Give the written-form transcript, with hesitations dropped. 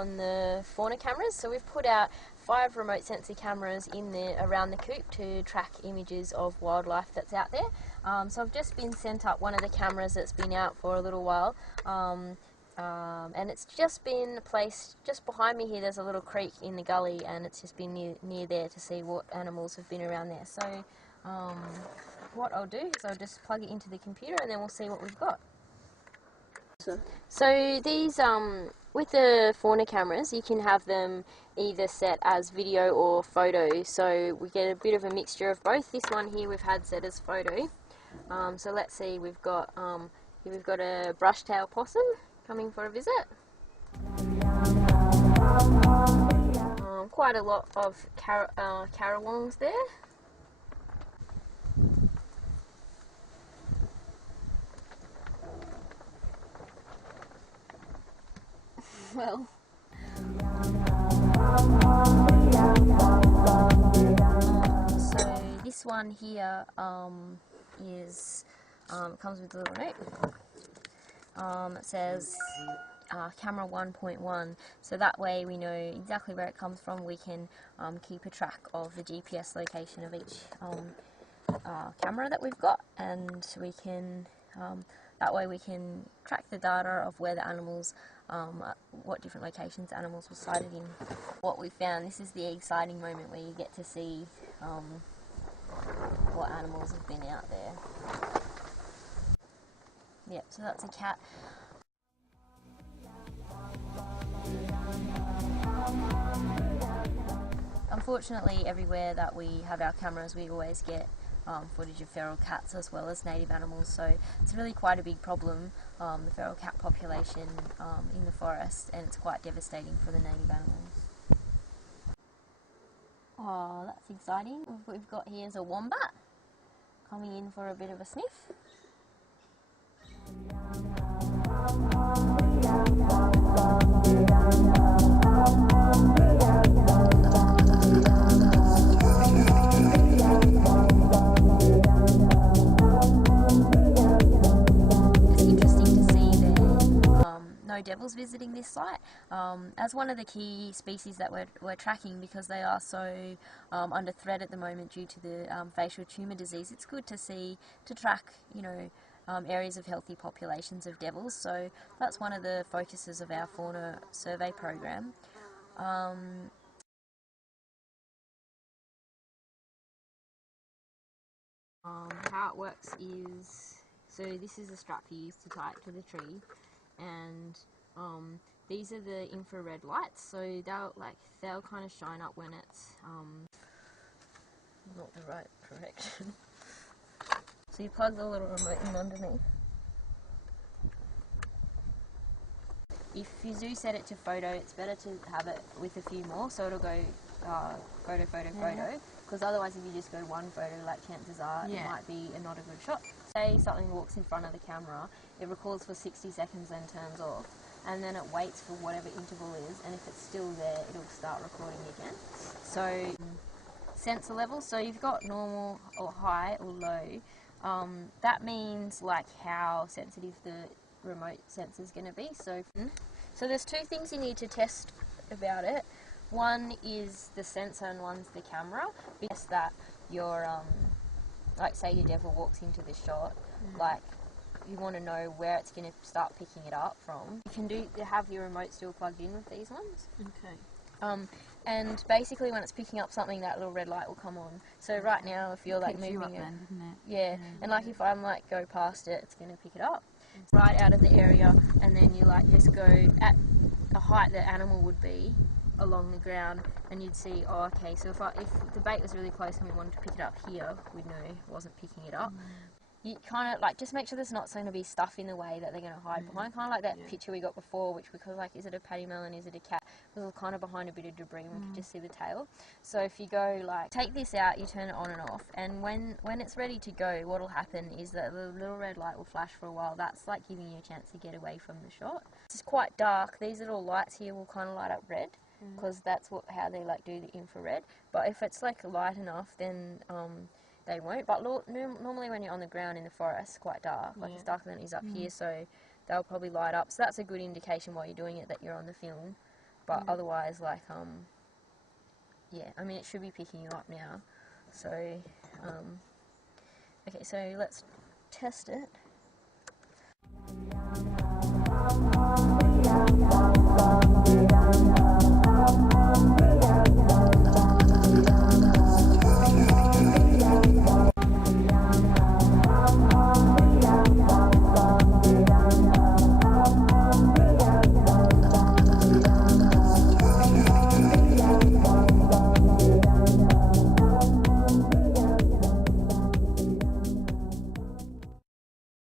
on the Fauna cameras. So we've put out 5 remote sensor cameras in there around the coop to track images of wildlife that's out there. So I've just been sent up one of the cameras that's been out for a little while. And it's just been placed just behind me here. There's a little creek in the gully, and it's just been near there to see what animals have been around there. So what I'll do is I'll just plug it into the computer, and then we'll see what we've got. So these, with the Fauna cameras, you can have them either set as video or photo, so we get a bit of a mixture of both. This one here we've had set as photo. So let's see, we've got here we've got a brush-tail possum coming for a visit. Quite a lot of carawongs there. Well, so this one here is comes with a little note. It says camera 1.1, so that way we know exactly where it comes from. We can keep a track of the GPS location of each camera that we've got, and we can that way we can track the data of where the animals, what different locations animals were sighted in. What we found, this is the exciting moment where you get to see what animals have been out there. Yep, so that's a cat. Unfortunately, everywhere that we have our cameras, we always get footage of feral cats as well as native animals, so it's really quite a big problem, the feral cat population in the forest, and it's quite devastating for the native animals. Oh, that's exciting. What we've got here is a wombat coming in for a bit of a sniff. No devils visiting this site, as one of the key species that we're tracking, because they are so under threat at the moment due to the facial tumour disease. It's good to track, you know, areas of healthy populations of devils, so that's one of the focuses of our fauna survey program. How it works is, so this is a strap you use to tie it to the tree, and these are the infrared lights, so they'll kind of shine up when it's not the right direction. So you plug the little remote in underneath. If you do set it to photo, it's better to have it with a few more, so it'll go photo, photo, photo, because otherwise if you just go one photo, like chances are it might be not a good shot. Say something walks in front of the camera, it records for 60 seconds then turns off, and then it waits for whatever interval is, and if it's still there, it'll start recording again. So sensor level, so you've got normal or high or low. That means like how sensitive the remote sensor is going to be. So there's 2 things you need to test about it. One is the sensor and one's the camera, because that your like say your devil walks into the shot, like you want to know where it's going to start picking it up from. You can have your remote still plugged in with these ones. Okay. And basically when it's picking up something, that little red light will come on. So right now if you're like moving it, then, doesn't it? Yeah, and like if I'm like go past it, it's going to pick it up right out of the area, and then you like just go at a height that animal would be along the ground, and you'd see, oh okay, so if the bait was really close and we wanted to pick it up here, we'd know it wasn't picking it up. You kind of like just make sure there's not going to be stuff in the way that they're going to hide behind, kind of like that picture we got before, which because like, is it a paddy melon, is it a cat, it was kind of behind a bit of debris and we could just see the tail. So if you go like take this out, you turn it on and off, and when it's ready to go, what'll happen is that the little red light will flash for a while. That's like giving you a chance to get away from the shot. It's quite dark. These little lights here will kind of light up red, because that's how they like do the infrared. But if it's like light enough, then they won't. But normally when you're on the ground in the forest, it's quite dark. Like it's darker than it is up here, so they'll probably light up. So that's a good indication while you're doing it that you're on the film. but otherwise, like, yeah, I mean, it should be picking you up now. So, okay, so let's test it.